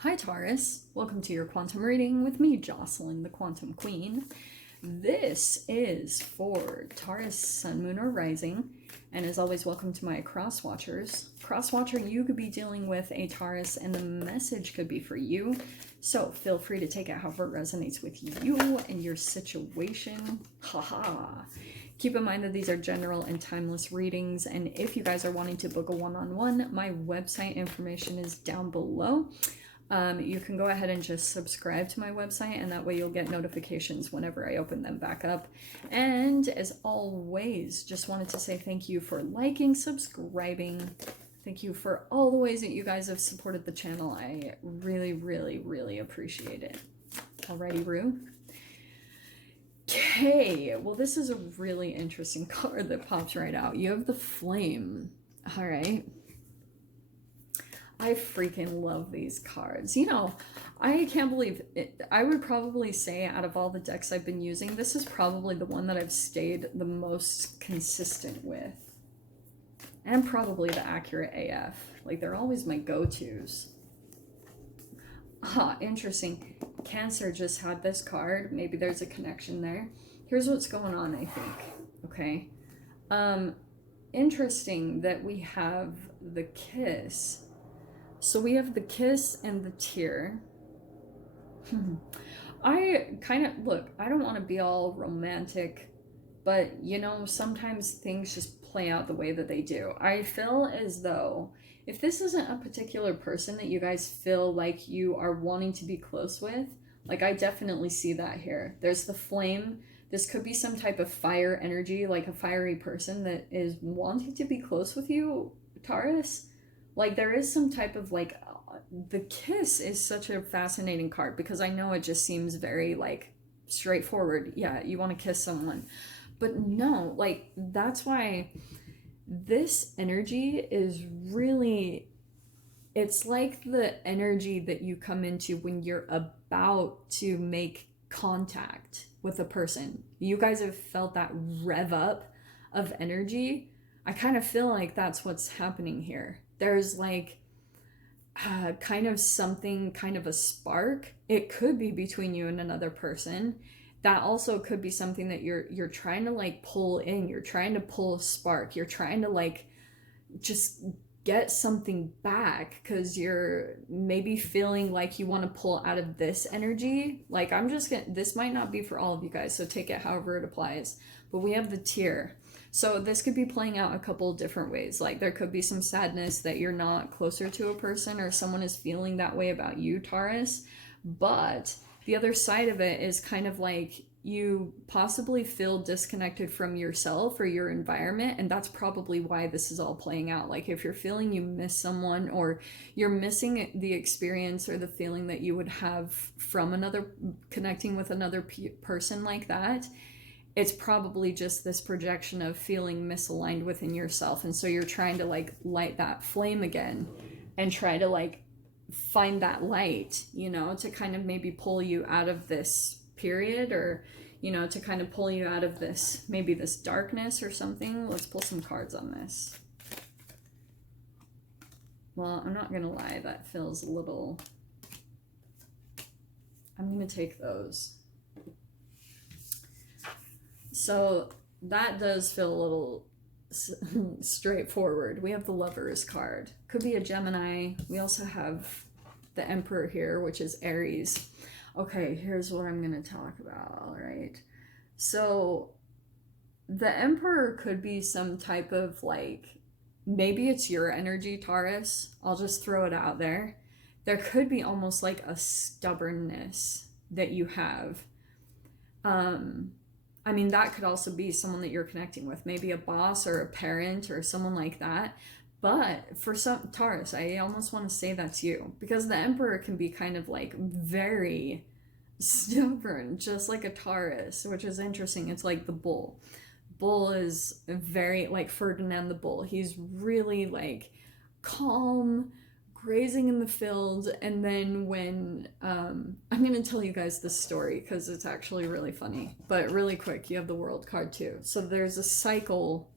Hi Taurus, welcome to your quantum reading with me, Jocelyn, the Quantum Queen. This is for Taurus, Sun, Moon, or Rising, and as always, welcome to my cross watchers. Cross watcher, you could be dealing with a Taurus, and the message could be for you. So feel free to take it however it resonates with you and your situation. Haha. Keep in mind that these are general and timeless readings, and if you guys are wanting to book a one-on-one, my website information is down below. You can go ahead and just subscribe to my website, and that way you'll get notifications whenever I open them back up. And as always, just wanted to say thank you for liking, subscribing. Thank you for all the ways that you guys have supported the channel. I really, really, really appreciate it. Alrighty, Rue. Okay, well, this is a really interesting card that pops right out. You have the Flame. All right. I freaking love these cards. You know, I can't believe it. I would probably say out of all the decks I've been using, this is probably the one that I've stayed the most consistent with. And probably the accurate AF. Like, they're always my go-tos. Ah, interesting. Cancer just had this card. Maybe there's a connection there. Here's what's going on, I think. Okay. Interesting that we have the Kiss. So we have the Kiss and the Tear. I kind of, look, I don't want to be all romantic, but you know, sometimes things just play out the way that they do. I feel as though if this isn't a particular person that you guys feel like you are wanting to be close with, like I definitely see that here. There's the Flame. This could be some type of fire energy, like a fiery person that is wanting to be close with you, Taurus. Like there is some type of like, the Kiss is such a fascinating card because I know it just seems very like straightforward. Yeah, you want to kiss someone. But no, like that's why this energy is really, it's like the energy that you come into when you're about to make contact with a person. You guys have felt that rev up of energy. I kind of feel like that's what's happening here. There's like kind of something, kind of a spark. It could be between you and another person. That also could be something that you're trying to like pull in. You're trying to pull a spark. You're trying to like just get something back because you're maybe feeling like you want to pull out of this energy. Like I'm just gonna, this might not be for all of you guys, so take it however it applies. But we have the Tear. So this could be playing out a couple of different ways. Like there could be some sadness that you're not closer to a person or someone is feeling that way about you, Taurus. But the other side of it is kind of like you possibly feel disconnected from yourself or your environment, and that's probably why this is all playing out. Like if you're feeling you miss someone or you're missing the experience or the feeling that you would have from another, connecting with another person like that, it's probably just this projection of feeling misaligned within yourself. And so you're trying to like light that flame again and try to like find that light, you know, to kind of maybe pull you out of this period, or you know, to kind of pull you out of this, maybe this darkness or something. Let's pull some cards on this. Well, I'm not gonna lie, that feels a little, I'm gonna take those. So that does feel a little straightforward. We have the Lovers card. Could be a Gemini. We also have the Emperor here, which is Aries. Okay, here's what I'm going to talk about, all right? So the Emperor could be some type of like, maybe it's your energy, Taurus. I'll just throw it out there. There could be almost like a stubbornness that you have. I mean, that could also be someone that you're connecting with, maybe a boss or a parent or someone like that. But for some Taurus, I almost want to say that's you, because the Emperor can be kind of like very stubborn, just like a Taurus, which is interesting. It's like the bull. Bull is very like Ferdinand the Bull. He's really like calm, grazing in the field. And then when I'm going to tell you guys this story because it's actually really funny, but really quick, you have the World card too. So there's a cycle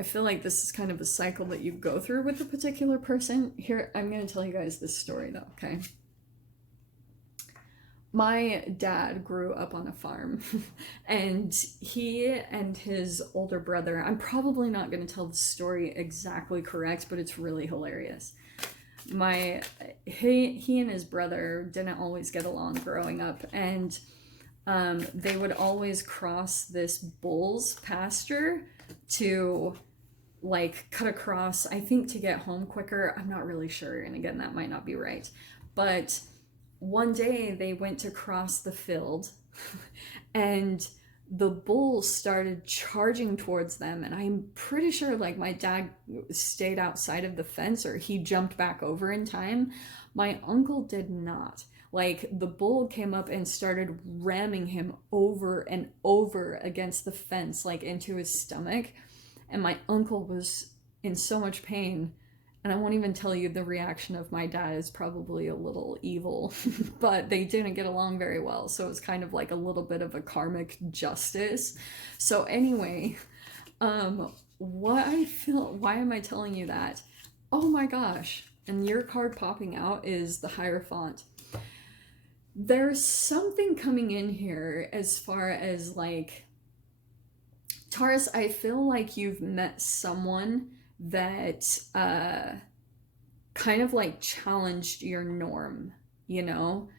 I feel like this is kind of a cycle that you go through with a particular person. Here, I'm going to tell you guys this story though, okay? My dad grew up on a farm and he and his older brother, I'm probably not going to tell the story exactly correct, but it's really hilarious. He and his brother didn't always get along growing up, and they would always cross this bull's pasture to like cut across, I think to get home quicker. I'm not really sure, and again, that might not be right. But one day they went to cross the field and the bull started charging towards them, and I'm pretty sure like my dad stayed outside of the fence or he jumped back over in time. My uncle did not. Like the bull came up and started ramming him over and over against the fence, like into his stomach, and my uncle was in so much pain. And I won't even tell you, the reaction of my dad is probably a little evil, but they didn't get along very well. So it's kind of like a little bit of a karmic justice. So anyway, why am I telling you that? Oh my gosh. And your card popping out is the Hierophant. There's something coming in here as far as like, Taurus, I feel like you've met someone that kind of like challenged your norm, you know,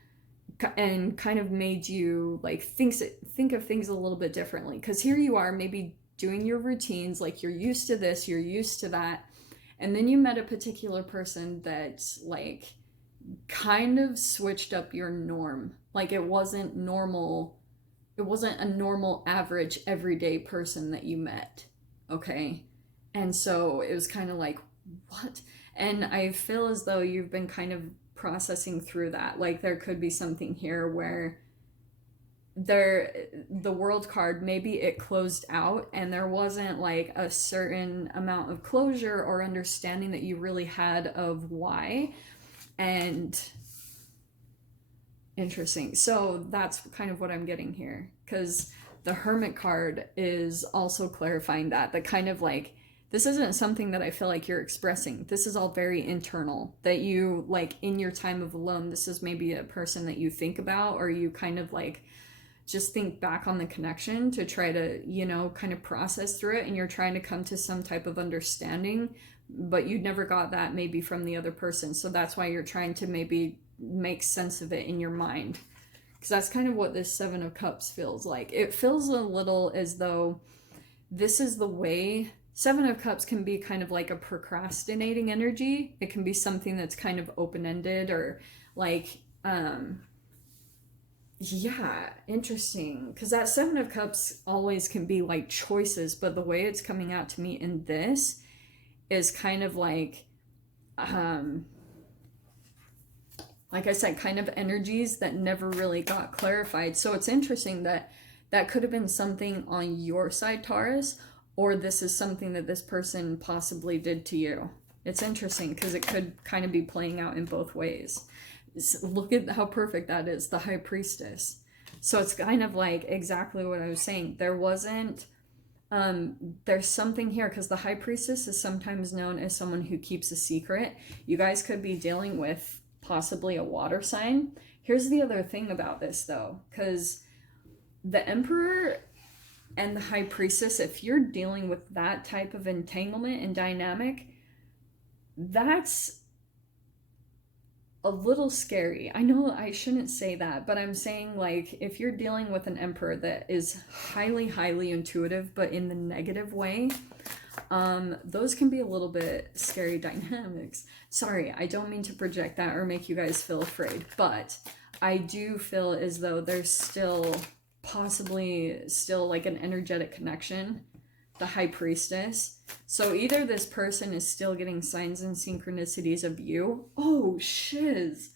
and kind of made you like think of things a little bit differently. Because here you are maybe doing your routines, like you're used to this, you're used to that, and then you met a particular person that like kind of switched up your norm. Like it wasn't normal, it wasn't a normal average everyday person that you met, okay? And so it was kind of like, what? And I feel as though you've been kind of processing through that. Like there could be something here where the world card, maybe it closed out and there wasn't like a certain amount of closure or understanding that you really had of why. And interesting. So that's kind of what I'm getting here, because the Hermit card is also clarifying that kind of like, this isn't something that I feel like you're expressing. This is all very internal, that you like in your time of alone, this is maybe a person that you think about, or you kind of like just think back on the connection to try to, you know, kind of process through it, and you're trying to come to some type of understanding, but you never got that maybe from the other person. So that's why you're trying to maybe make sense of it in your mind, because that's kind of what this Seven of Cups feels like. It feels a little as though this is the way. Seven of Cups can be kind of like a procrastinating energy. It can be something that's kind of open-ended, or like, yeah, interesting. Because that Seven of Cups always can be like choices, but the way it's coming out to me in this is kind of like I said, kind of energies that never really got clarified. So it's interesting that that could have been something on your side, Taurus, or this is something that this person possibly did to you. It's interesting because it could kind of be playing out in both ways. Look at how perfect that is, the High Priestess. So it's kind of like exactly what I was saying. There wasn't, there's something here, because the High Priestess is sometimes known as someone who keeps a secret. You guys could be dealing with possibly a water sign. Here's the other thing about this though, because the Emperor and the High Priestess, if you're dealing with that type of entanglement and dynamic, that's a little scary. I know I shouldn't say that, but I'm saying like if you're dealing with an Emperor that is highly, highly intuitive, but in the negative way, those can be a little bit scary dynamics. Sorry, I don't mean to project that or make you guys feel afraid, but I do feel as though there's still possibly still like an energetic connection, the High Priestess. So either this person is still getting signs and synchronicities of you. Oh, shiz.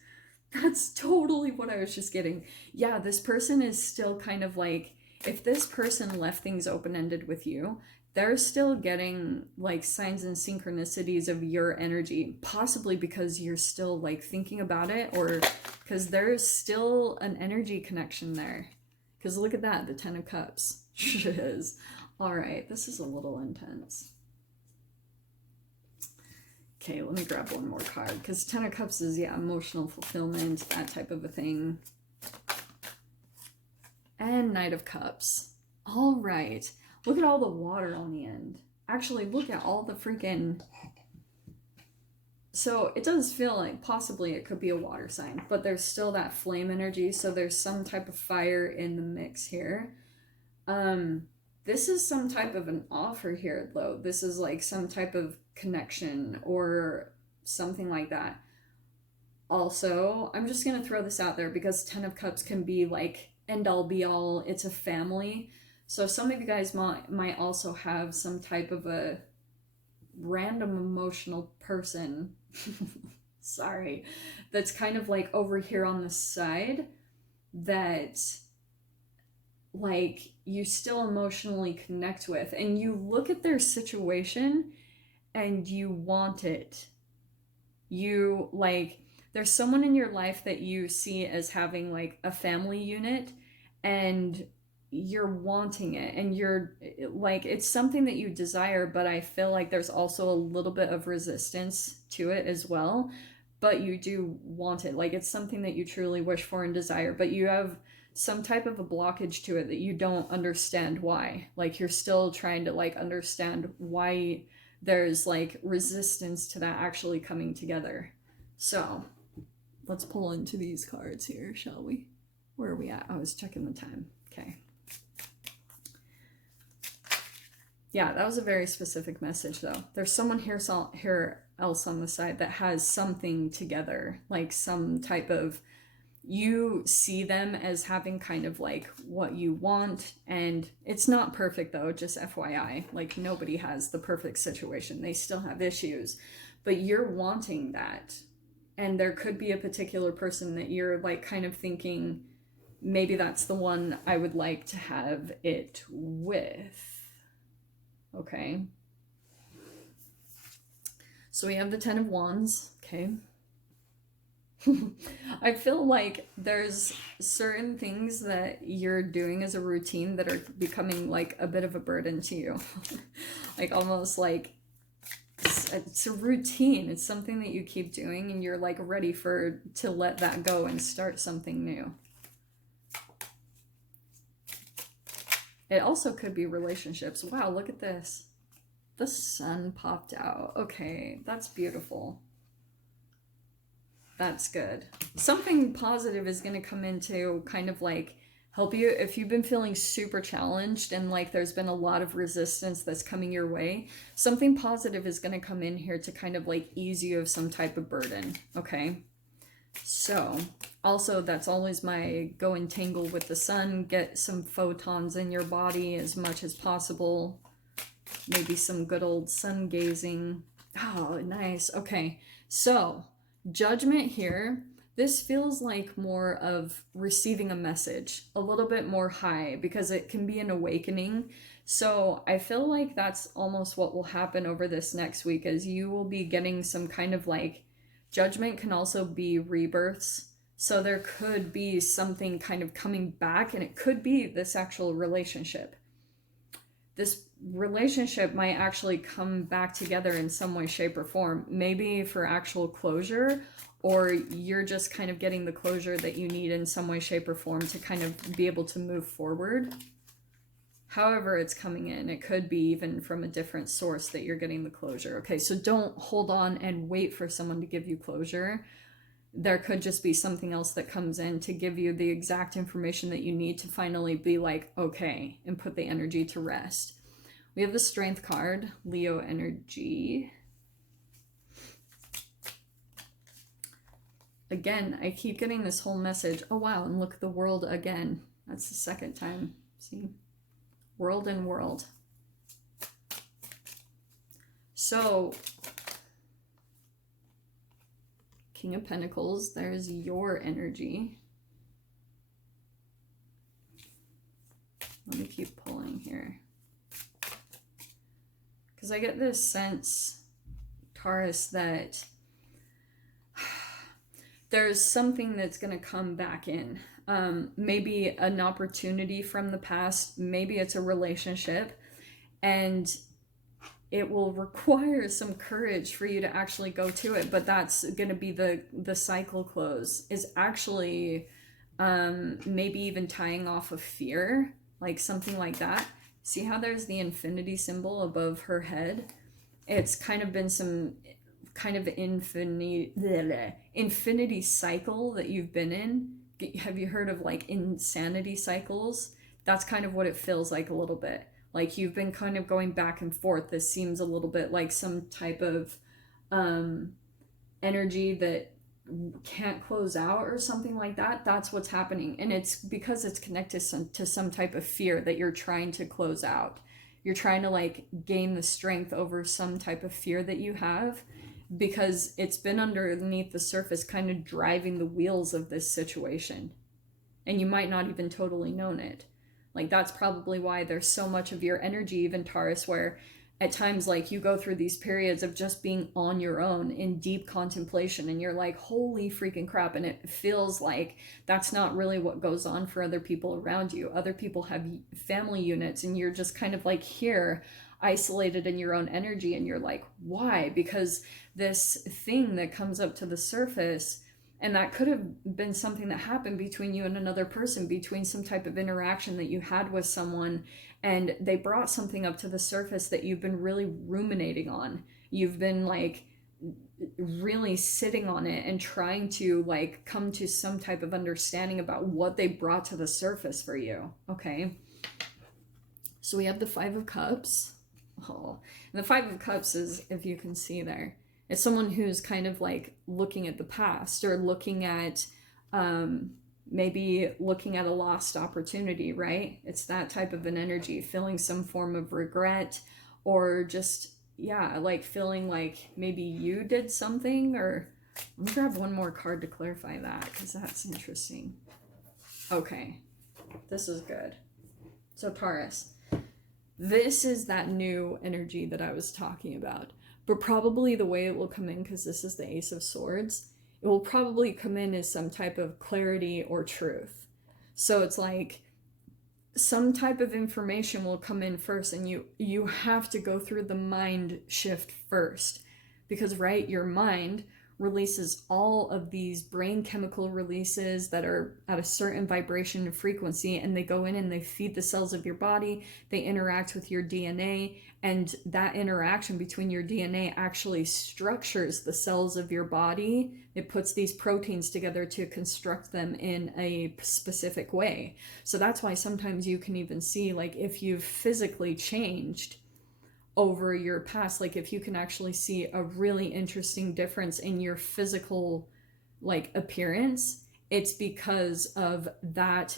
That's totally what I was just getting. Yeah, this person is still kind of like, if this person left things open-ended with you, they're still getting like signs and synchronicities of your energy, possibly because you're still like thinking about it, or because there's still an energy connection there. Because look at that, the Ten of Cups. Shiz. All right, this is a little intense. Okay, let me grab one more card, because Ten of Cups is, yeah, emotional fulfillment, that type of a thing. And Knight of Cups. All right. Look at all the water on the end. Actually, look at all the freaking... So it does feel like possibly it could be a water sign, but there's still that flame energy, so there's some type of fire in the mix here. This is some type of an offer here, though. This is like some type of connection or something like that. Also, I'm just going to throw this out there because Ten of Cups can be like end all be all. It's a family. So some of you guys might also have some type of a random emotional person, sorry, that's kind of like over here on the side that like you still emotionally connect with, and you look at their situation and you want it. You like, there's someone in your life that you see as having like a family unit, and you're wanting it, and you're like, it's something that you desire, but I feel like there's also a little bit of resistance to it as well, but you do want it. Like, it's something that you truly wish for and desire, but you have some type of a blockage to it that you don't understand why. Like, you're still trying to like understand why there's like resistance to that actually coming together. So let's pull into these cards here, shall we? Where are we at? I was checking the time. Okay. Yeah, that was a very specific message, though. There's someone here else on the side that has something together, like some type of, you see them as having kind of like what you want, and it's not perfect, though, just FYI. Like, nobody has the perfect situation. They still have issues, but you're wanting that. And there could be a particular person that you're like kind of thinking, maybe that's the one I would like to have it with. Okay. So we have the Ten of Wands. Okay. I feel like there's certain things that you're doing as a routine that are becoming like a bit of a burden to you. Like, almost like it's a routine. It's something that you keep doing, and you're like ready to let that go and start something new. It also could be relationships. Wow, look at this. The sun popped out. Okay, that's beautiful. That's good. Something positive is going to come in to kind of like help you if you've been feeling super challenged and like there's been a lot of resistance that's coming your way. Something positive is going to come in here to kind of like ease you of some type of burden. Okay. So also, that's always my go and tangle with the sun, get some photons in your body as much as possible. Maybe some good old sun gazing. Oh, nice. Okay. So Judgment here, this feels like more of receiving a message, a little bit more high, because it can be an awakening. So I feel like that's almost what will happen over this next week, as you will be getting some kind of like, Judgment can also be rebirths. So there could be something kind of coming back, and it could be this actual relationship. This relationship might actually come back together in some way, shape, or form. Maybe for actual closure, or you're just kind of getting the closure that you need in some way, shape, or form to kind of be able to move forward. However it's coming in, it could be even from a different source that you're getting the closure. Okay, so don't hold on and wait for someone to give you closure. There could just be something else that comes in to give you the exact information that you need to finally be like, okay, and put the energy to rest. We have the Strength card, Leo energy. Again, I keep getting this whole message. Oh, wow, and look at the world again. That's the second time. See? World and world. So, King of Pentacles, there's your energy. Let me keep pulling here. Because I get this sense, Taurus, that there's something that's going to come back in. Maybe an opportunity from the past. Maybe it's a relationship. And it will require some courage for you to actually go to it, but that's going to be the cycle close is actually maybe even tying off of fear, like something like that. See how there's the infinity symbol above her head? It's kind of been some kind of infinity cycle that you've been in. Have you heard of like insanity cycles? That's kind of what it feels like a little bit. Like you've been kind of going back and forth. This seems a little bit like some type of energy that can't close out or something like that. That's what's happening. And it's because it's connected to some type of fear that you're trying to close out. You're trying to like gain the strength over some type of fear that you have, because it's been underneath the surface kind of driving the wheels of this situation. And you might not even totally known it. Like that's probably why there's so much of your energy, even Taurus, where at times like you go through these periods of just being on your own in deep contemplation, and you're like, holy freaking crap. And it feels like that's not really what goes on for other people around you. Other people have family units, and you're just kind of like here isolated in your own energy, and you're like, why? Because this thing that comes up to the surface, and that could have been something that happened between you and another person, between some type of interaction that you had with someone, and they brought something up to the surface that you've been really ruminating on. You've been like really sitting on it and trying to like come to some type of understanding about what they brought to the surface for you. Okay. So we have the Five of Cups. Oh, and the Five of Cups is, if you can see there, it's someone who's kind of like looking at the past, or looking at maybe looking at a lost opportunity, right? It's that type of an energy, feeling some form of regret, or just, yeah, like feeling like maybe you did something. Or let me grab one more card to clarify that, because that's interesting. Okay, this is good. So Taurus, this is that new energy that I was talking about. But probably the way it will come in, because this is the Ace of Swords, it will probably come in as some type of clarity or truth. So it's like some type of information will come in first, and you have to go through the mind shift first. Because, right, your mind releases all of these brain chemical releases that are at a certain vibration and frequency, and they go in and they feed the cells of your body, they interact with your DNA, and that interaction between your DNA actually structures the cells of your body. It puts these proteins together to construct them in a specific way. So that's why sometimes you can even see, like, if you've physically changed over your past, like if you can actually see a really interesting difference in your physical like appearance, it's because of that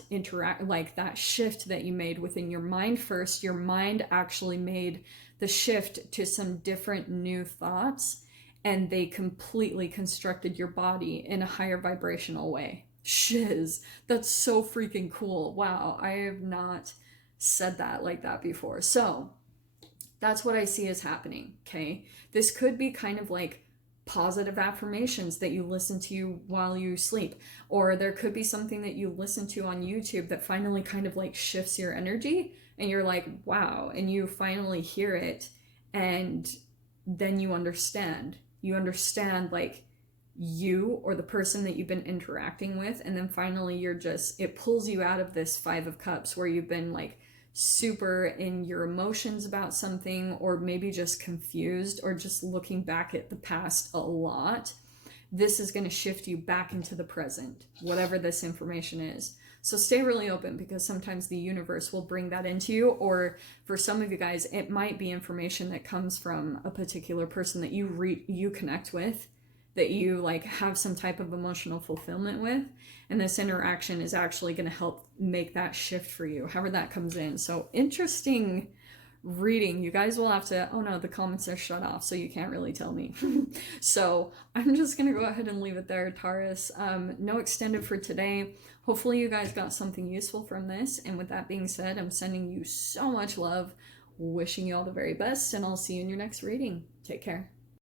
like that shift that you made within your mind first. Your mind actually made the shift to some different new thoughts, and they completely constructed your body in a higher vibrational way. Shiz, that's so freaking cool. Wow, I have not said that like that before. So that's what I see as happening, okay? This could be kind of like positive affirmations that you listen to while you sleep. Or there could be something that you listen to on YouTube that finally kind of like shifts your energy, and you're like, wow, and you finally hear it, and then you understand. You understand like you or the person that you've been interacting with, and then finally it pulls you out of this Five of Cups where you've been like super in your emotions about something, or maybe just confused, or just looking back at the past a lot. This is going to shift you back into the present, whatever this information is. So stay really open, because sometimes the universe will bring that into you, or for some of you guys, it might be information that comes from a particular person that you connect with, that you like have some type of emotional fulfillment with, and this interaction is actually going to help make that shift for you, however that comes in. So interesting reading. You guys will have to, oh no, the comments are shut off, so you can't really tell me. So I'm just gonna go ahead and leave it there, Taurus. No extended for today. Hopefully you guys got something useful from this, and with that being said, I'm sending you so much love, wishing you all the very best, and I'll see you in your next reading. Take care.